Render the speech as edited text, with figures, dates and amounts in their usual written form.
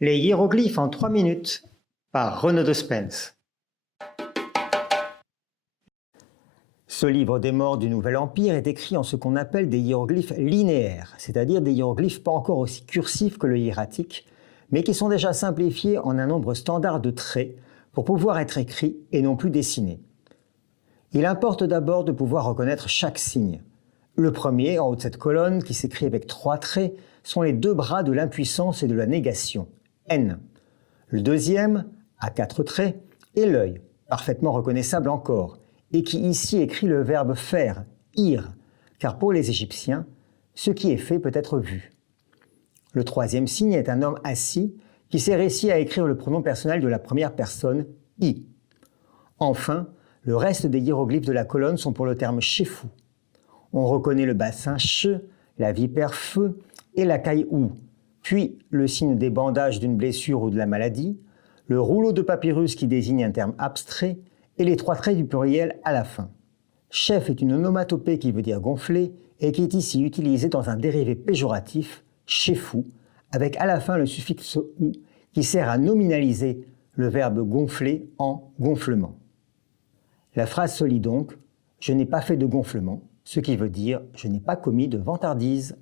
Les hiéroglyphes en 3 minutes par Renaud de Spence. Ce livre des morts du Nouvel Empire est écrit en ce qu'on appelle des hiéroglyphes linéaires, c'est-à-dire des hiéroglyphes pas encore aussi cursifs que le hiératique, mais qui sont déjà simplifiés en un nombre standard de traits pour pouvoir être écrits et non plus dessinés. Il importe d'abord de pouvoir reconnaître chaque signe. Le premier, en haut de cette colonne, qui s'écrit avec 3 traits, sont les 2 bras de l'impuissance et de la négation, N. Le deuxième, à 4 traits, est l'œil, parfaitement reconnaissable encore, et qui ici écrit le verbe faire, ir, car pour les Égyptiens, ce qui est fait peut être vu. Le troisième signe est un homme assis qui sert ici à écrire le pronom personnel de la première personne, i. Enfin, le reste des hiéroglyphes de la colonne sont pour le terme chefou. On reconnaît le bassin che, la vipère feu et la caille ou, puis le signe des bandages d'une blessure ou de la maladie, le rouleau de papyrus qui désigne un terme abstrait et les 3 traits du pluriel à la fin. Chef est une onomatopée qui veut dire gonfler et qui est ici utilisée dans un dérivé péjoratif, chefou, avec à la fin le suffixe ou qui sert à nominaliser le verbe gonfler en gonflement. La phrase se lit donc « Je n'ai pas fait de gonflement », ce qui veut dire « Je n'ai pas commis de vantardise ».